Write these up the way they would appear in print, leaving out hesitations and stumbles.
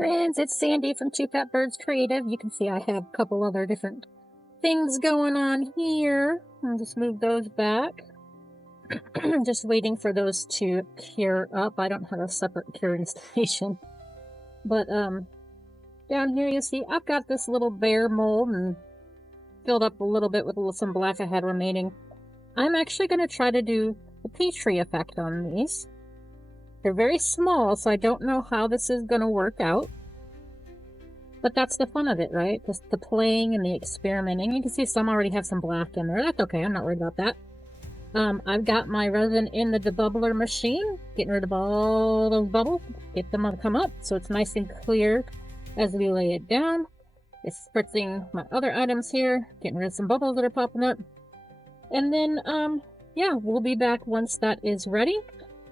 friends, it's Sandy from Two Fat Birds Creative. You can see I have a couple other different things going on here. I'll just move those back. I'm just waiting for those to cure up. I don't have a separate curing station. But down here you see I've got this little bear mold and filled up a little bit with some black I had remaining. I'm actually going to try to do the Petri effect on these. They're very small, so I don't know how this is going to work out. But that's the fun of it, right? Just the playing and the experimenting. You can see some already have some black in there. That's okay, I'm not worried about that. I've got my resin in the debubbler machine, getting rid of all those bubbles, get them to come up so it's nice and clear as we lay it down. It's spritzing my other items here, getting rid of some bubbles that are popping up. And then, yeah, we'll be back once that is ready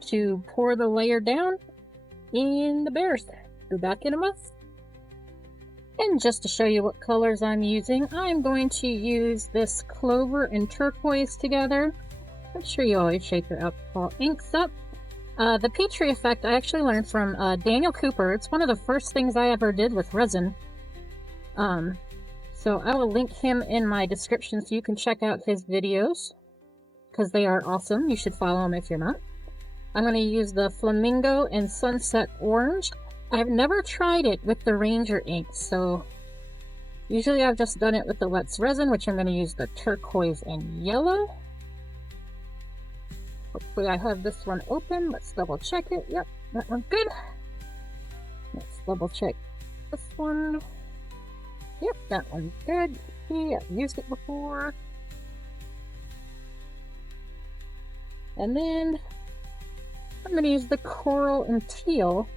to pour the layer down in the bears. Be back in a month. And just to show you what colors I'm using, I'm going to use this clover and turquoise together. I'm sure you always shake your alcohol inks up. The Petri effect I actually learned from Daniel Cooper. It's one of the first things I ever did with resin. So I will link him in my description so you can check out his videos, because they are awesome. You should follow him if you're not. I'm going to use the Flamingo and Sunset Orange. I've never tried it with the Ranger ink, so usually I've just done it with the Let's Resin, which I'm going to use the turquoise and yellow. Hopefully I have this one open. Let's double check it. Yep, that one's good. Let's double check this one. Yep, that one's good. See, I've used it before. And then I'm going to use the coral and teal.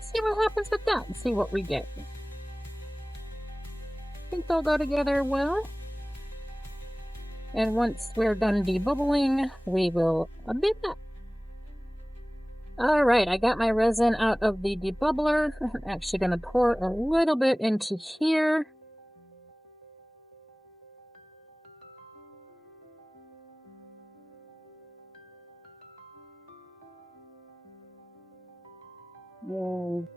See what happens with that and see what we get. I think they'll go together well. And once we're done debubbling, we will abate that. Alright, I got my resin out of the debubbler. I'm actually going to pour a little bit into here. We'll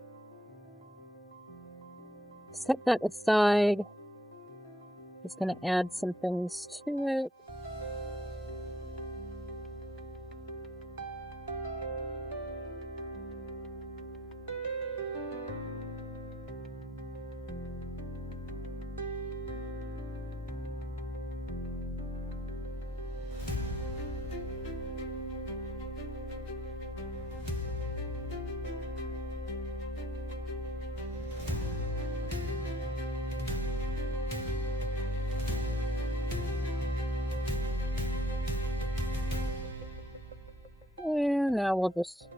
set that aside. Just going to add some things to it. And now we'll just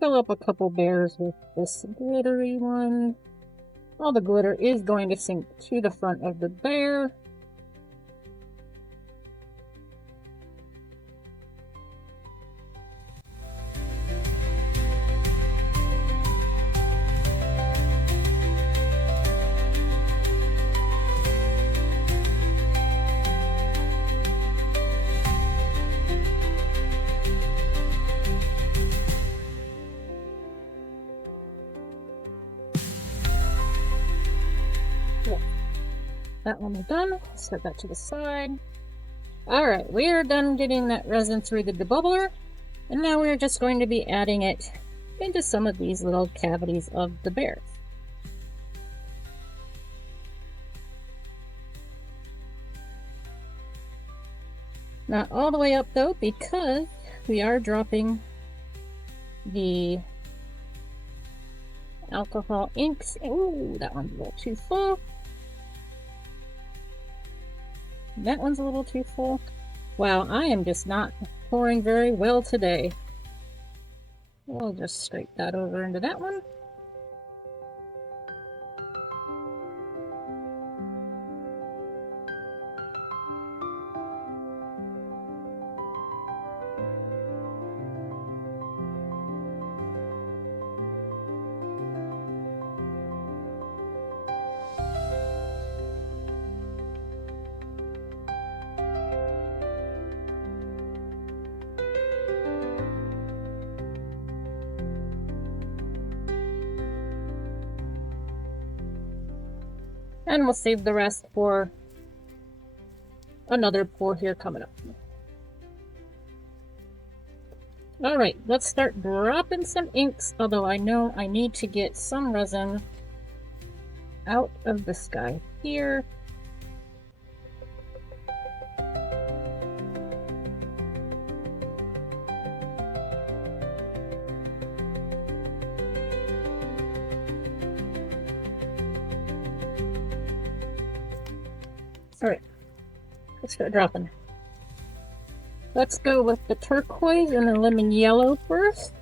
fill up a couple bears with this glittery one. All the glitter is going to sink to the front of the bear. That one is done. Set that to the side. Alright, we are done getting that resin through the debubbler. And now we're just going to be adding it into some of these little cavities of the bears. Not all the way up though, because we are dropping the alcohol inks. Ooh, that one's a little too full. That one's a little too full. Wow, I am just not pouring very well today. We'll just scrape that over into that one. And we'll save the rest for another pour here coming up. Alright, let's start dropping some inks, although I know I need to get some resin out of the sky here. Alright, let's start dropping. Let's go with the turquoise and the lemon yellow first.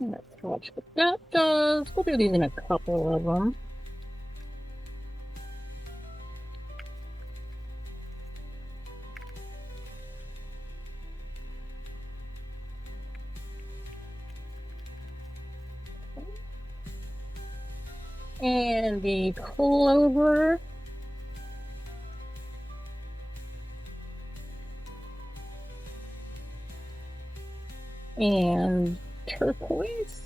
Let's watch what that does. We'll do these in a couple of them. And the clover. And turquoise.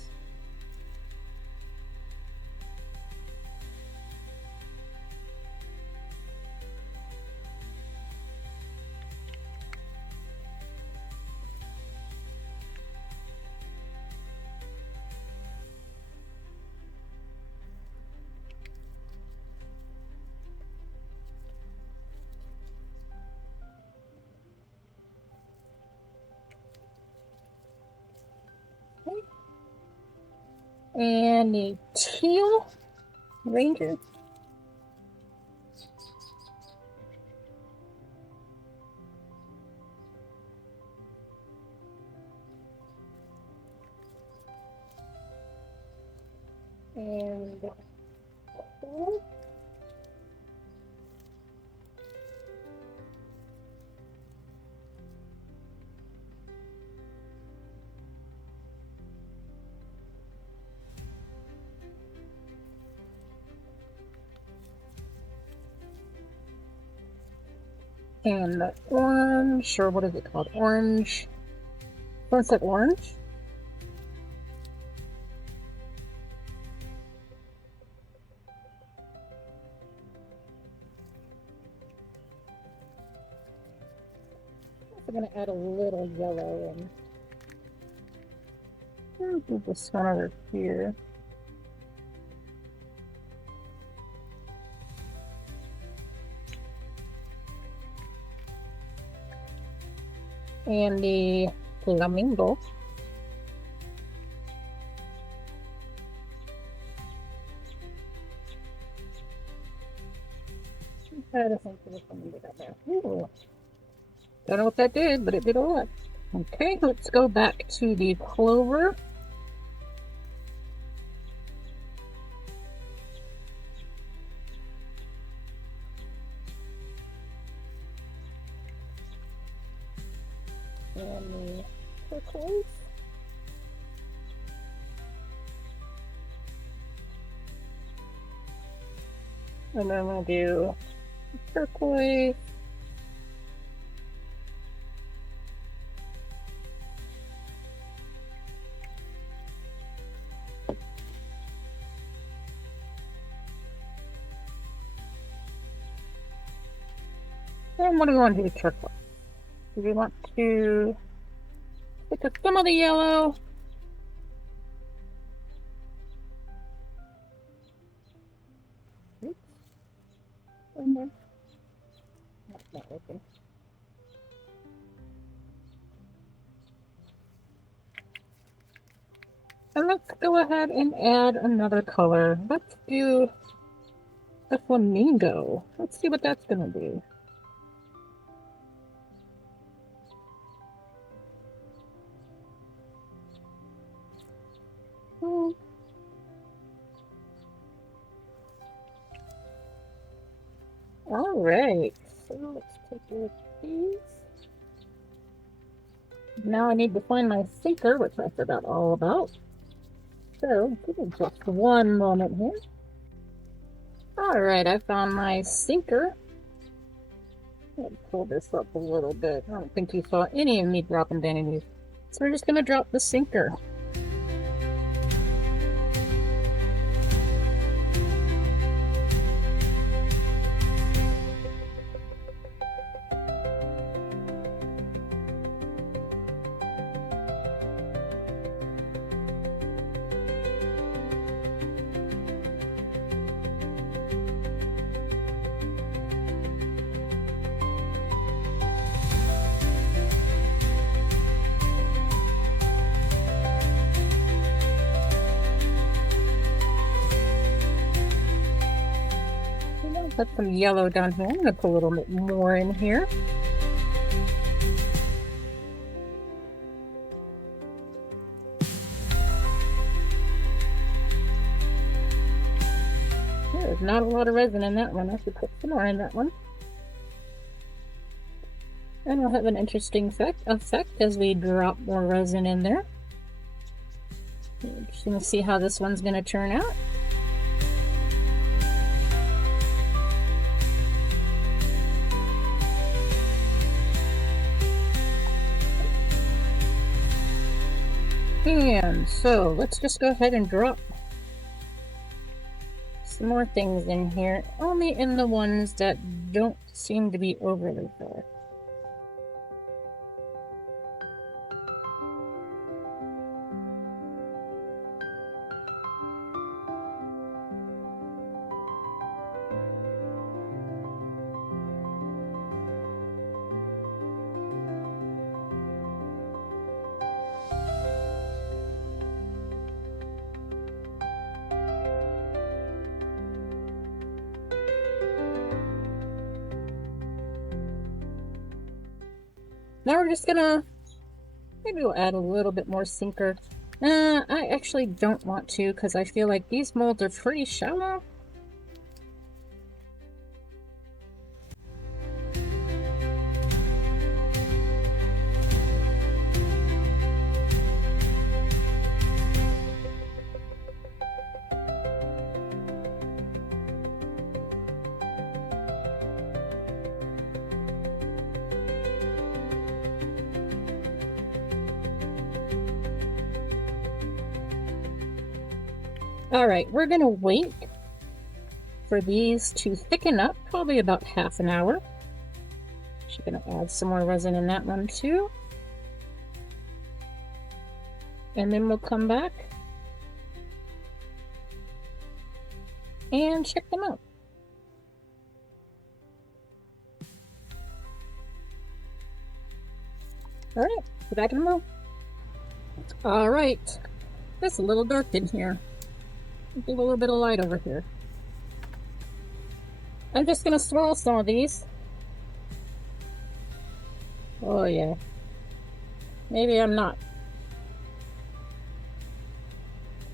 And the teal ranger. And cool. And the orange, or what is it called? Orange. Sunset orange. I'm going to add a little yellow in. I'll do this one over here. And the flamingo. I don't think there's something to that there. Ooh. Don't know what that did, but it did a lot. Okay, let's go back to the clover. And the turquoise. And then we'll do turquoise. And what do we want to do with turquoise? Do we want to pick up some of the yellow? Oops. And then, that's not working. And let's go ahead and add another color. Let's do a flamingo. Let's see what that's going to do. All right, so let's take a look at these. Now I need to find my sinker, which I forgot all about. So, give me just one moment here. All right, I found my sinker. I'll pull this up a little bit. I don't think you saw any of me dropping vanities. So we're just going to drop the sinker. Put some yellow down here. I'm going to put a little bit more in here. There's not a lot of resin in that one. I should put some more in that one. And we'll have an interesting effect as we drop more resin in there. We're just going to see how this one's going to turn out. And so let's just go ahead and drop some more things in here, only in the ones that don't seem to be overly full. Now we're just gonna, maybe we'll add a little bit more sinker. I actually don't want to because I feel like these molds are pretty shallow. Alright, we're gonna wait for these to thicken up, probably about half an hour. Just gonna add some more resin in that one too. And then we'll come back and check them out. Alright, we're back in the mill. Alright, it's a little dark in here. Give a little bit of light over here. I'm just gonna swirl some of these. Oh yeah. Maybe I'm not.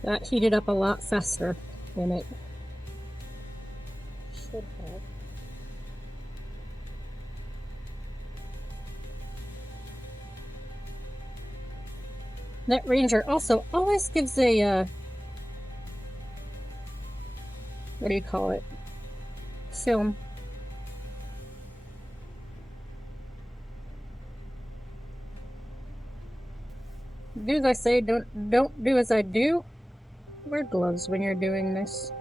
That heated up a lot faster than it should have. That Ranger also always gives a what do you call it? Film. Do as I say, don't do as I do. Wear gloves when you're doing this.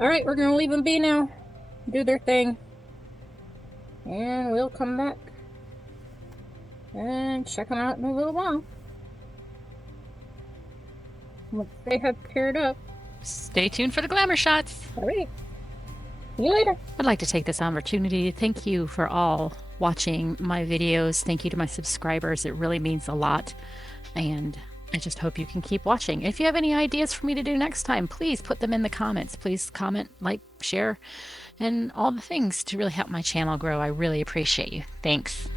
Alright, we're gonna leave them be now. Do their thing. And we'll come back and check them out in a little while. once they have paired up. Stay tuned for the glamour shots. All right. See you later. I'd like to take this opportunity to thank you for all watching my videos. Thank you to my subscribers. It really means a lot. And I just hope you can keep watching. If you have any ideas for me to do next time, please put them in the comments. Please comment, like, share, and all the things to really help my channel grow. I really appreciate you. Thanks.